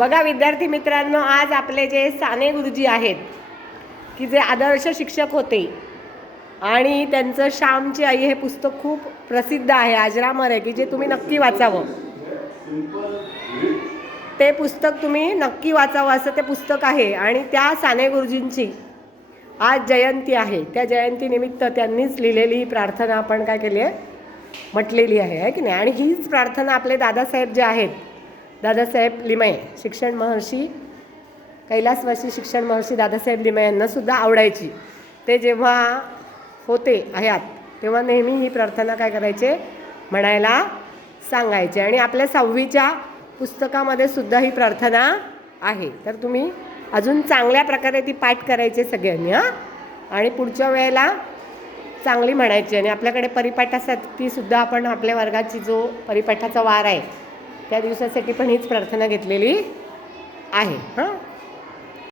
बघा विद्यार्थी मित्रांनो आज आपले जे साने गुरुजी आहेत की जे आदर्श शिक्षक होते आणि त्यांचं श्यामची आई हे पुस्तक खूप प्रसिद्ध आहे अजरामर आहे की जे तुम्ही नक्की वाचावं. ते पुस्तक तुम्ही नक्की वाचावं असं ते पुस्तक आहे. आणि त्या साने गुरुजींची आज जयंती आहे. त्या जयंतीनिमित्त त्यांनीच लिहिलेली ही प्रार्थना आपण काय केली आहे? म्हटलेली आहे की नाही? आणि हीच प्रार्थना आपले दादासाहेब जे आहेत दादासाहेब लिमये शिक्षण महर्षी कैलासवासी शिक्षण महर्षी दादासाहेब लिमये यांनासुद्धा आवडायची. ते जेव्हा होते हयात तेव्हा नेहमी ही प्रार्थना काय करायचे? म्हणायला सांगायचे. आणि आपल्या सहावीच्या पुस्तकामध्ये सुद्धा ही प्रार्थना आहे. तर तुम्ही अजून चांगल्या प्रकारे ती पाठ करायची सगळ्यांनी हां? आणि पुढच्या वेळेला चांगली म्हणायची. आणि आपल्याकडे परिपाठासाठी सुद्धा आपण आपल्या वर्गाची जो परिपाठाचा वार आहे त्या दिवसासाठी पण हीच प्रार्थना घेतलेली आहे. हां?